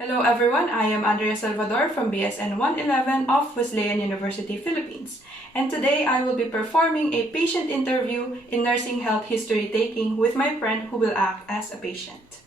Hello everyone, I am Andrea Salvador from BSN 111 of Wesleyan University, Philippines. And today I will be performing a patient interview in nursing health history taking with my friend who will act as a patient.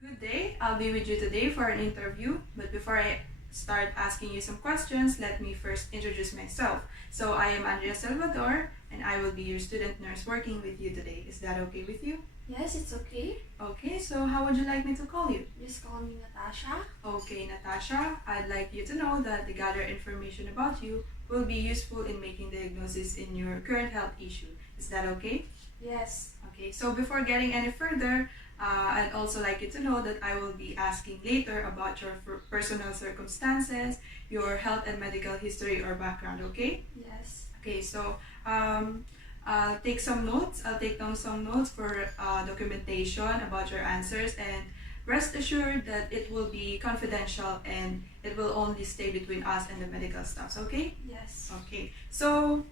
Good day, I'll be with you today for an interview, but before I start asking you some questions, let me first introduce myself. So I am Andrea Salvador, and I will be your student nurse working with you today. Is that okay with you? Yes, it's okay. Okay, so how would you like me to call you? Just call me Natasha. Okay, Natasha, I'd like you to know that the gathered information about you will be useful in making diagnosis in your current health issue. Is that okay? Yes. Okay, so before getting any further, I'd also like you to know that I will be asking later about your personal circumstances, your health and medical history or background, okay? Yes. Okay, so I'll take some notes. I'll take down some notes for documentation about your answers, and rest assured that it will be confidential and it will only stay between us and the medical staffs, okay? Yes. Okay, so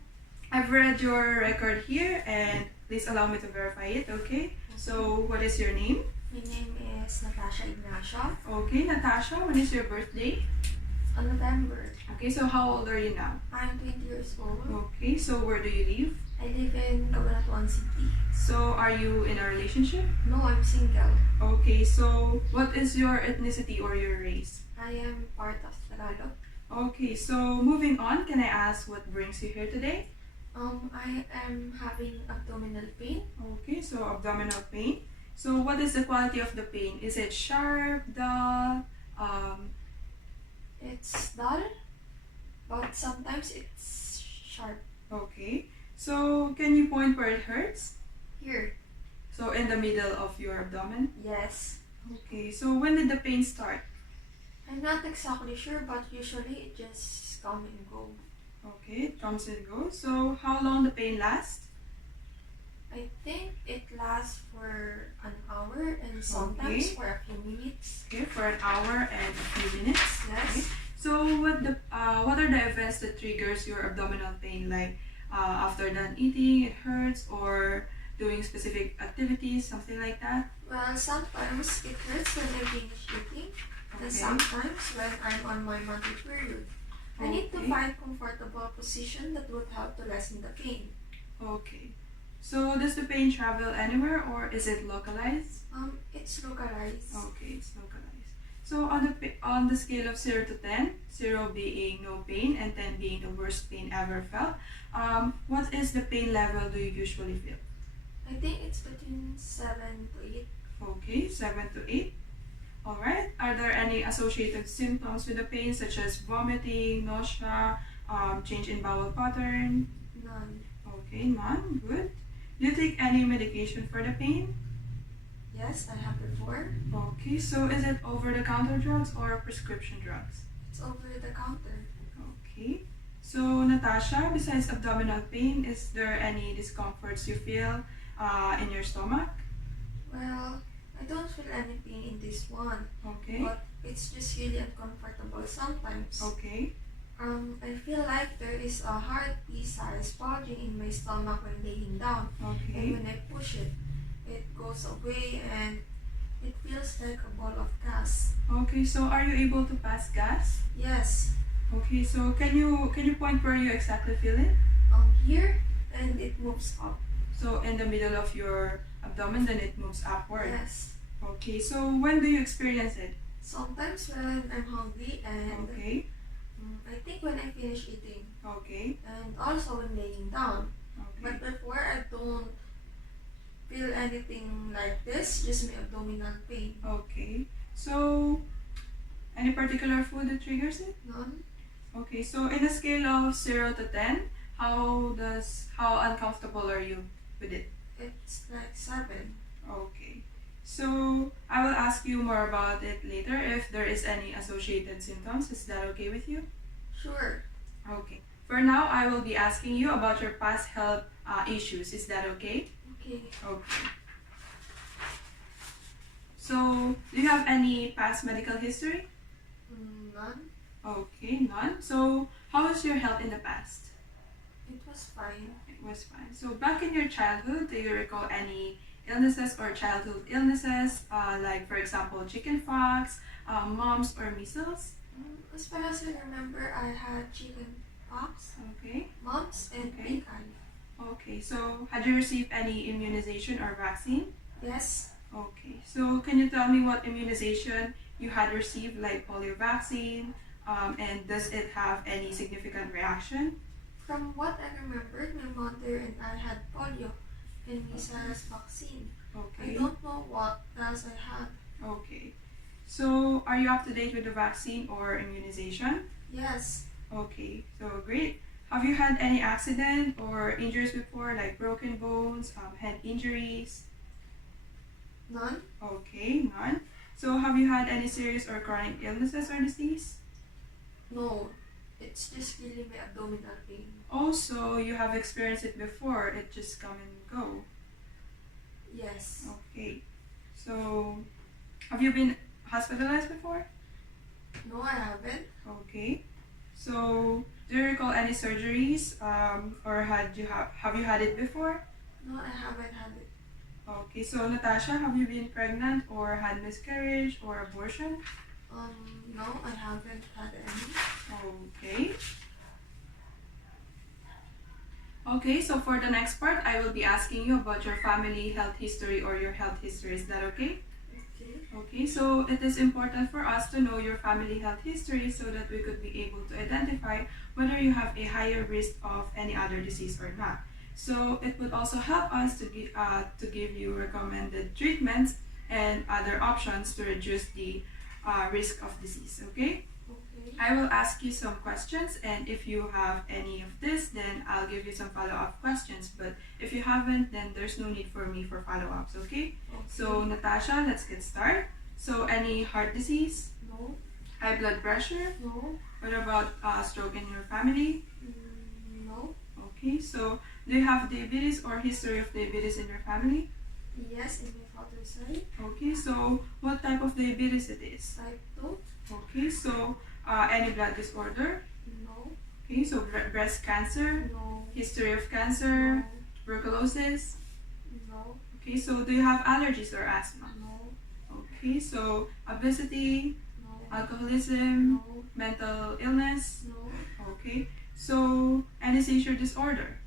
I've read your record here and please allow me to verify it, okay? So what is your name? My name is Natasha Ignacio. Okay, Natasha, when is your birthday? On November, Okay, so how old are you now? I'm 20 years old. Okay, so where do you live? I live in Cabanatuan City. So are you in a relationship? No, I'm single. Okay, so what is your ethnicity or your race? I am part of Tagalog. Okay, so moving on, can I ask what brings you here today? I am having abdominal pain. Okay, so abdominal pain. So what is the quality of the pain? Is it sharp, dull? It's dull, but sometimes it's sharp. Okay, so can you point where it hurts? Here. So in the middle of your abdomen? Yes. Okay, so when did the pain start? I'm not exactly sure, but usually it just come and go. Okay, it comes and goes. So how long the pain lasts? I think it lasts for an hour and sometimes Okay. for a few minutes. Okay, for an hour and a few minutes. Yes. Okay. So what are the events that triggers your abdominal pain? Like after done eating, it hurts, or doing specific activities, something like that? Well, sometimes it hurts when I finish eating, and sometimes when I'm on my monthly period. I need to Okay. find comfortable position that would help to lessen the pain. Okay. So does the pain travel anywhere or is it localized? It's localized. Okay, it's localized. So on the scale of 0 to 10, 0 being no pain and 10 being the worst pain ever felt, what is the pain level do you usually feel? I think it's between 7 to 8. Okay, 7 to 8. Alright, are there any associated symptoms with the pain such as vomiting, nausea, change in bowel pattern? None. Okay, none, good. Do you take any medication for the pain? Yes, I have before. Okay, so is it over-the-counter drugs or prescription drugs? It's over the counter. Okay. So, Natasha, besides abdominal pain, is there any discomforts you feel in your stomach? Well, I don't feel any pain in this one, Okay. but it's just really uncomfortable sometimes. Okay. I feel like there is a hard pea-sized bulging in my stomach when laying down, and Okay. when I push it, it goes away and it feels like a ball of gas. Okay, so are you able to pass gas? Yes, Okay, so can you point where you exactly feel it? Here, and it moves up. So in the middle of your abdomen, then it moves upward. Yes. Okay, so when do you experience it? Sometimes when I'm hungry and Okay, I think when I finish eating okay, and also when laying down. okay, But before I don't feel anything like this, just my abdominal pain. okay. So any particular food that triggers it? None. Okay, so in a scale of 0 to 10, how uncomfortable are you with it? It's like 7. Okay. So I will ask you more about it later if there is any associated symptoms. Is that okay with you? Sure. Okay. For now, I will be asking you about your past health issues. Is that okay? Okay. Okay. So, do you have any past medical history? None. Okay, none. So, how was your health in the past? It was fine. It was fine. So, back in your childhood, do you recall any illnesses or childhood illnesses, like, for example, chickenpox, mumps, or measles? As far as I remember, I had chicken pox, Okay. mumps, and Okay. pink eye. Okay. So, had you received any immunization or vaccine? Yes. Okay. So, can you tell me what immunization you had received, like polio vaccine, and does it have any significant reaction? From what I remembered, my mother and I had polio and measles vaccine. I Okay. don't know what else I had. Okay. So, are you up to date with the vaccine or immunization? Yes. Okay. So, great. Have you had any accident or injuries before, like broken bones, head injuries? None. Okay, none. So, have you had any serious or chronic illnesses or disease? No. It's just really my abdominal pain. Also, you have experienced it before, it just come and go. Yes. Okay. So, have you been hospitalized before? No, I haven't. Okay. So, do you recall any surgeries, or have you had it before? No, I haven't had it. Okay. So, Natasha, have you been pregnant or had miscarriage or abortion? No, I haven't had any. Okay. Okay, so for the next part, I will be asking you about your family health history or your health history. Is that okay? Okay. Okay, so it is important for us to know your family health history so that we could be able to identify whether you have a higher risk of any other disease or not. So it would also help us to give you recommended treatments and other options to reduce the risk of disease. Okay? Okay. I will ask you some questions, and if you have any of this, then I'll give you some follow-up questions. But if you haven't, then there's no need for me for follow-ups, okay? So, Natasha, let's get started. So, any heart disease? No. High blood pressure? No. What about stroke in your family? No. Okay, so do you have diabetes or history of diabetes in your family? Yes, in my father's side. Okay, so what type of diabetes it is? Type 2. Okay, so any blood disorder? No. Okay, so breast cancer? No. History of cancer? No. Tuberculosis? No. Okay, so do you have allergies or asthma? No. Okay, so obesity, No. alcoholism, No. mental illness? No. Okay, so any seizure disorder?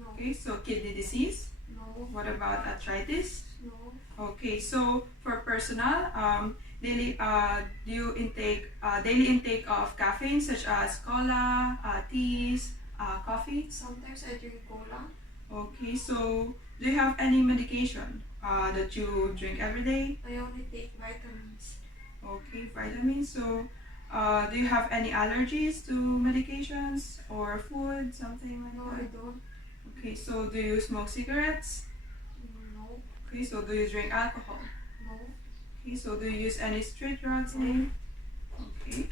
No. Okay, so kidney disease? No. What about arthritis? No. Okay, so for personal, daily do you intake daily intake of caffeine such as cola, teas, coffee? Sometimes I drink cola. Okay, so do you have any medication that you drink every day? I only take vitamins. Okay, vitamins. So do you have any allergies to medications or food, something like No, I that? don't. Okay, so do you smoke cigarettes? No. Okay, so do you drink alcohol? No. Okay, so do you use any street drugs? Name? Okay.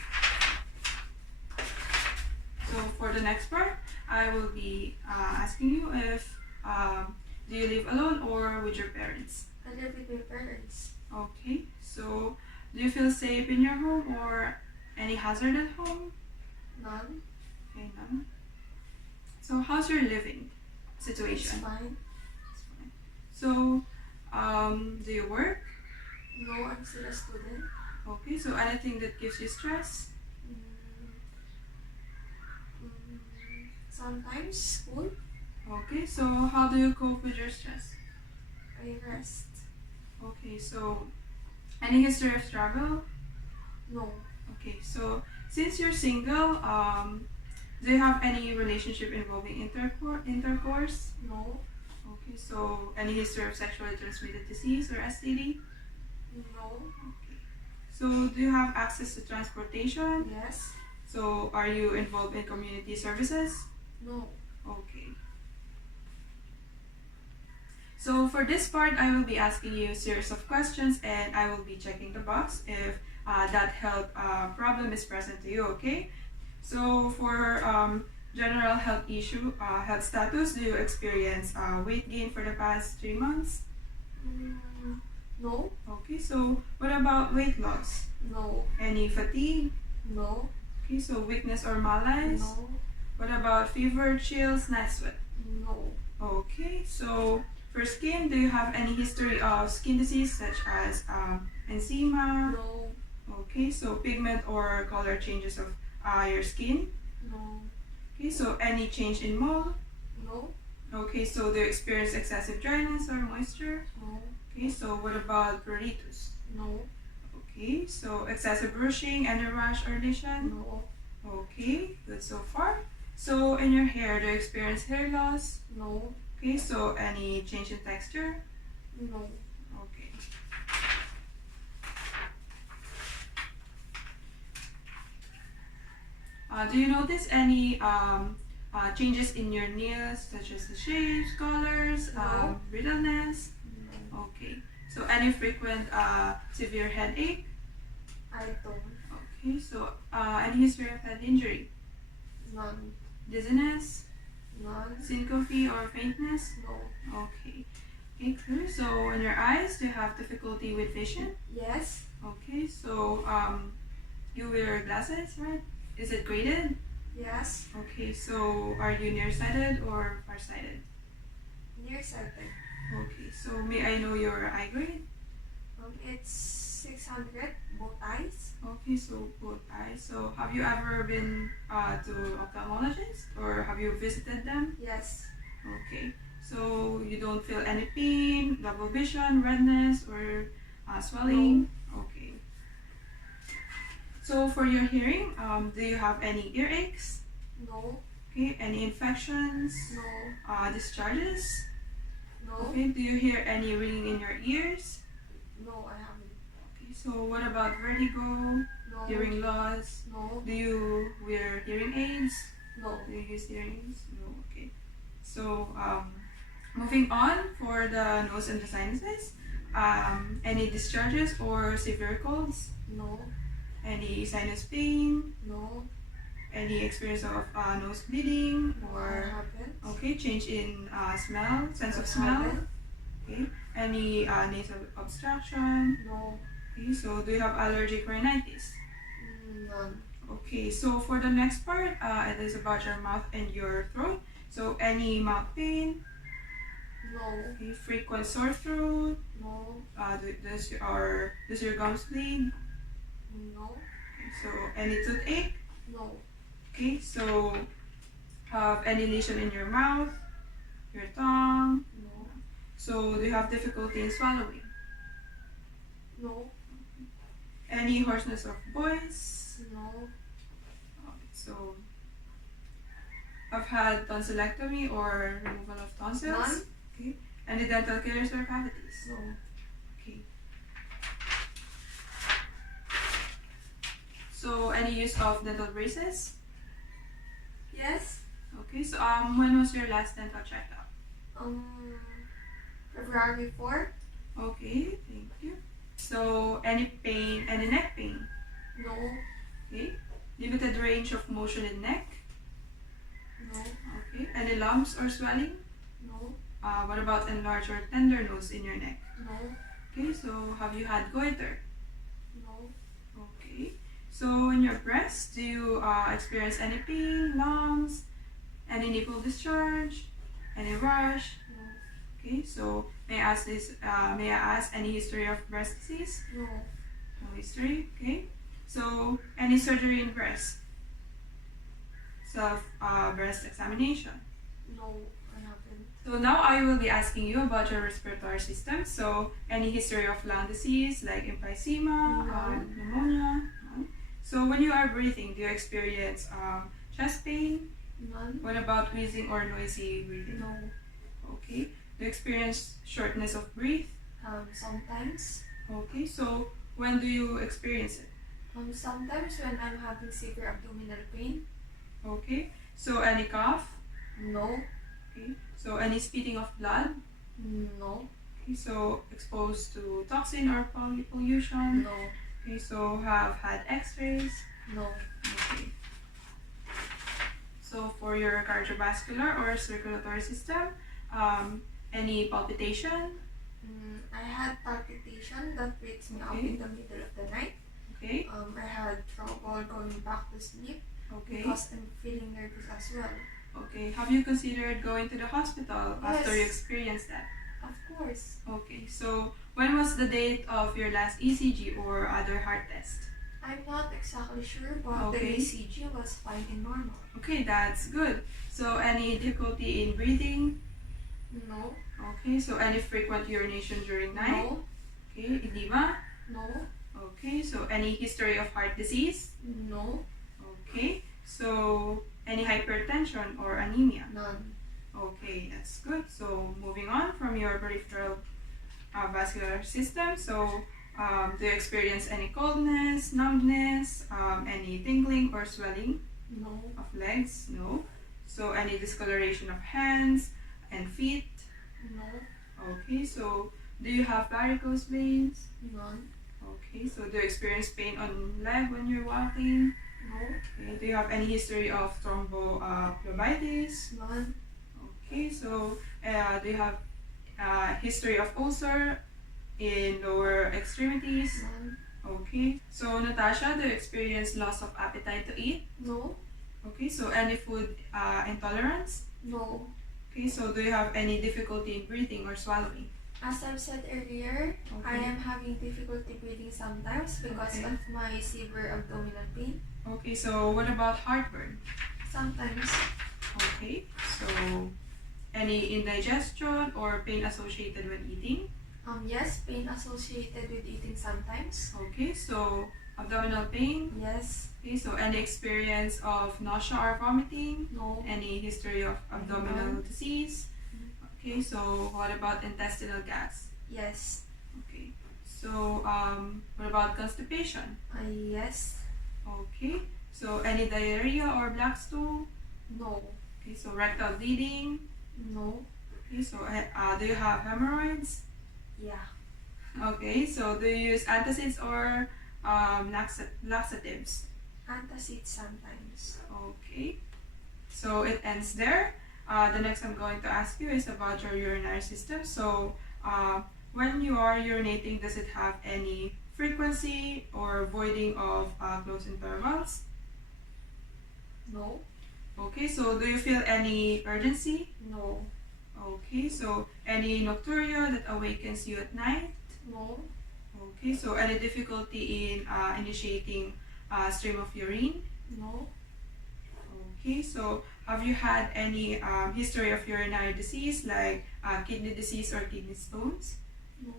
So for the next part, I will be asking you if do you live alone or with your parents? I live with my parents. Okay, so do you feel safe in your home or any hazard at home? None. Okay, none. So how's your living It's situation? fine. It's fine. So do you work? No, I'm still a student. Okay, so anything that gives you stress? Sometimes school, Okay, so how do you cope with your stress? I rest. Okay, so any history of struggle? No, Okay, so since you're single, do you have any relationship involving intercourse? no, Okay, so any history of sexually transmitted disease or STD? no, Okay. So do you have access to transportation? yes, So are you involved in community services? no. Okay. So for this part, I will be asking you a series of questions and I will be checking the box if that health problem is present to you, okay? So for general health issue, health status, do you experience weight gain for the past 3 months? No, Okay, so what about weight loss? no, Any fatigue? no, Okay, so weakness or malaise? no, What about fever, chills, night sweat? no, Okay, so for skin, do you have any history of skin disease such as eczema? no, Okay, so pigment or color changes of your skin? no, Okay, so any change in mold? no, Okay, so do you experience excessive dryness or moisture? no, Okay, so what about pruritus? no, Okay, so excessive brushing, any rash or lesion? no, Okay, good so far. So in your hair, do you experience hair loss? no, Okay, so any change in texture? no, Okay. Do you notice any changes in your nails, such as the shapes, colors, No. brittleness? no. Okay. So any frequent severe headache? I don't. Okay. So any history of head injury, None. dizziness, None. syncope, or faintness? No. Okay. Okay, clear. So in your eyes, do you have difficulty with vision? Yes. Okay. So you wear glasses, right? Is it graded? Yes. Okay, so are you nearsighted or farsighted? Nearsighted. Okay, so may I know your eye grade? It's 600 both eyes. Okay, so both eyes. So have you ever been to ophthalmologist or have you visited them? Yes. Okay, so you don't feel any pain, double vision, redness, or swelling? Okay. So for your hearing, do you have any earaches? No. Okay, any infections? No. Discharges? No. Okay, do you hear any ringing in your ears? No, I haven't. Okay, so what about vertigo, No. hearing loss? No. Do you wear hearing aids? No. Do you use hearing aids? No, okay. So, moving on for the nose and the sinuses, any discharges or severe colds? No. Any sinus pain? No. Any experience of nose bleeding I or haven't. okay, change in smell, sense of I smell? haven't. Okay, any nasal obstruction? No. Okay, so do you have allergic rhinitis? None. Okay, so for the next part, it is about your mouth and your throat. So any mouth pain, No. okay, frequent sore throat, No. does your gums bleed? No. Okay, so any toothache? No. Okay, so have any lesion in your mouth, your tongue? No. So do you have difficulty in swallowing? No. Any hoarseness of voice? No. Okay, so I've had tonsillectomy or removal of tonsils. None. Okay. Any dental caries or cavities? No. Okay. So any use of dental braces? Yes. Okay. So when was your last dental checkup? February 4. Okay. Thank you. So any pain, any neck pain? No. Okay. Limited range of motion in neck? No. Okay. Any lumps or swelling? No. What about enlarged or tender nose in your neck? No. Okay, so have you had goiter? No. Okay. So in your breast, do you experience any pain, lumps, any nipple discharge, any rash? No. Okay, so may I ask any history of breast disease? No. No history. Okay. So any surgery in breast? self breast examination? No, I haven't. So now I will be asking you about your respiratory system. So any history of lung disease like emphysema, None. pneumonia? None. So when you are breathing, do you experience chest pain? None. What about wheezing or noisy breathing? No. Okay. Do you experience shortness of breath? Sometimes. Okay. So when do you experience it? Sometimes when I'm having severe abdominal pain. Okay. So any cough? No. Okay. So any spitting of blood? No. Okay. So exposed to toxin or pollution? No. Okay. So have had X-rays? No. Okay. So for your cardiovascular or circulatory system, any palpitation? I had palpitation that wakes me up Okay. in the middle of the night. Okay. I had trouble going back to sleep Okay. because I'm feeling nervous as well. Okay. Have you considered going to the hospital after you Yes. experienced that? Of course. Okay. So when was the date of your last ECG or other heart test? I'm not exactly sure, but Okay. the ECG was fine and normal. Okay, that's good. So any difficulty in breathing? No. Okay. So any frequent urination during night? No. Okay. Edema? No. Okay. So any history of heart disease? No. Okay. So any hypertension or anemia? None. Okay, that's good. So moving on from your peripheral vascular system. So do you experience any coldness, numbness, any tingling or swelling No. of legs? No. So any discoloration of hands and feet? No. Okay. So do you have varicose veins? None. Okay. So do you experience pain on leg when you're walking? No. Okay. Do you have any history of thrombophlebitis? None. Okay. So do you have history of ulcer in lower extremities? None. Okay. So Natasha, do you experience loss of appetite to eat? No. Okay. So any food intolerance? No. Okay. So do you have any difficulty in breathing or swallowing? As I've said earlier, I Okay. am having difficulty breathing sometimes because Okay. of my severe abdominal pain. Okay. So what about heartburn? Sometimes. Okay. So any indigestion or pain associated with eating? Yes, pain associated with eating sometimes. Okay. So abdominal pain? Yes. Okay. So any experience of nausea or vomiting? No. Any history of abdominal None. disease? Okay. So what about intestinal gas? Yes. Okay. So what about constipation? Yes. Okay. So any diarrhea or black stool? No. Okay. So rectal bleeding? No. Okay. So do you have hemorrhoids? Yeah. Okay. So do you use antacids or laxatives? Antacid sometimes. Okay. So it ends there. The next I'm going to ask you is about your urinary system. So when you are urinating, does it have any frequency or voiding of close intervals? No. Okay. So do you feel any urgency? No. Okay. So any nocturia that awakens you at night? No. Okay. So any difficulty in initiating stream of urine? No. Okay, so have you had any history of urinary disease like kidney disease or kidney stones? No.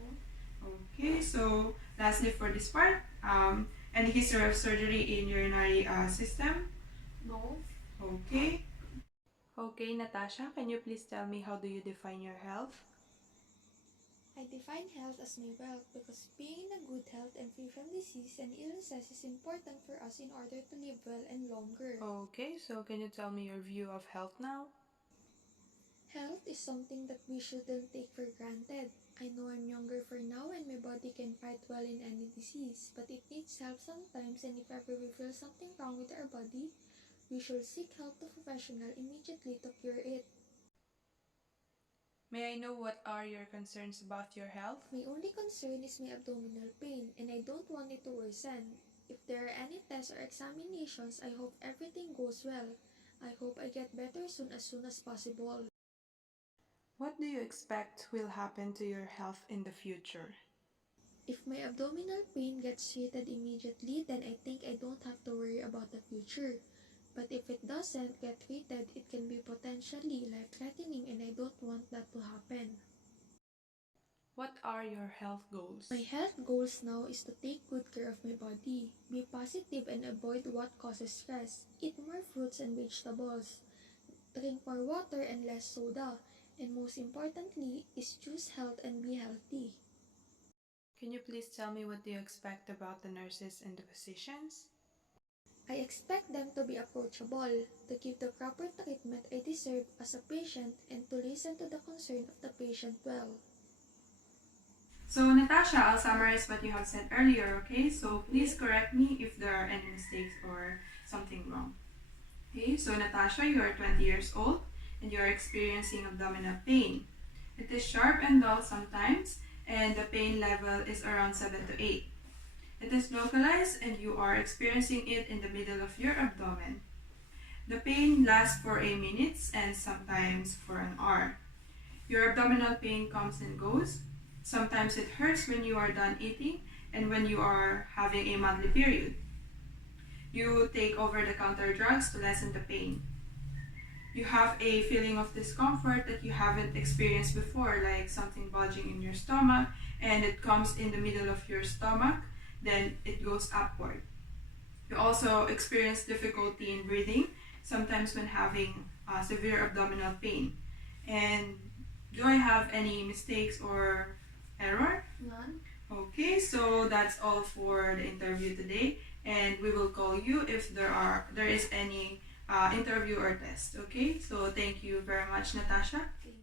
Okay, so lastly for this part, any history of surgery in urinary system? No. Okay. Okay, Natasha, can you please tell me how do you define your health? I define health as my wealth because being in a good health and free from disease and illnesses is important for us in order to live well and longer. Okay, so can you tell me your view of health now? Health is something that we shouldn't take for granted. I know I'm younger for now and my body can fight well in any disease, but it needs help sometimes, and if ever we feel something wrong with our body, we should seek help to professional immediately to cure it. May I know what are your concerns about your health? My only concern is my abdominal pain and I don't want it to worsen. If there are any tests or examinations, I hope everything goes well. I hope I get better soon as possible. What do you expect will happen to your health in the future? If my abdominal pain gets treated immediately, then I think I don't have to worry about the future. But if it doesn't get treated, it can be potentially life-threatening, and I don't want that to happen. What are your health goals? My health goals now is to take good care of my body, be positive and avoid what causes stress, eat more fruits and vegetables, drink more water and less soda, and most importantly is choose health and be healthy. Can you please tell me what do you expect about the nurses and the physicians? I expect them to be approachable, to give the proper treatment I deserve as a patient, and to listen to the concern of the patient well. So, Natasha, I'll summarize what you have said earlier, okay? So, please correct me if there are any mistakes or something wrong. Okay, so Natasha, you are 20 years old and you are experiencing abdominal pain. It is sharp and dull sometimes, and the pain level is around 7 to 8. It is localized and you are experiencing it in the middle of your abdomen. The pain lasts for a minute and sometimes for an hour. Your abdominal pain comes and goes. Sometimes it hurts when you are done eating and when you are having a monthly period. You take over-the-counter drugs to lessen the pain. You have a feeling of discomfort that you haven't experienced before, like something bulging in your stomach, and it comes in the middle of your stomach, then it goes upward. You also experience difficulty in breathing, sometimes when having severe abdominal pain. And do I have any mistakes or error? None. Okay, so that's all for the interview today, and we will call you if there is any interview or test. Okay, so thank you very much, Natasha. Thank